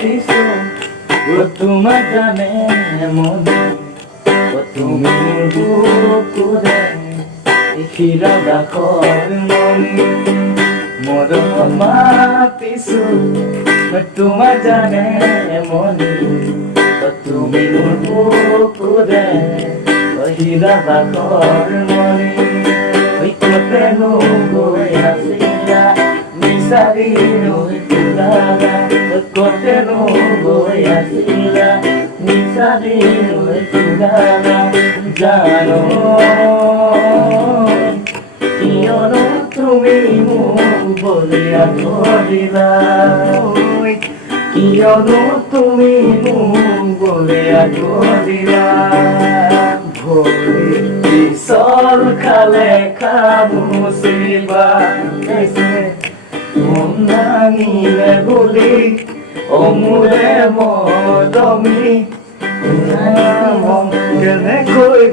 দিছো তোমার জানে মনে তুমি বুকুরে শিরা দাখর মনে মরম মাতিছো তোমার জানে মনে তুমি বুকুরে শিরা দাখর মনে কতে নো গৈ আছিলা বিচাৰি নৈ ফুলালা কতে নো গৈ আছিলা বিচাৰি নৈ ফুলালা জানো কিয়নো তুমি মোক বলিয়া ধৰিলা কিয়নো তুমি মোক বলিয়া ধৰিলা ভৰি পিছল খালে খামুচিবা মন ভাঙিলে বুলি অমূলে মৰমি মন কেনেকৈ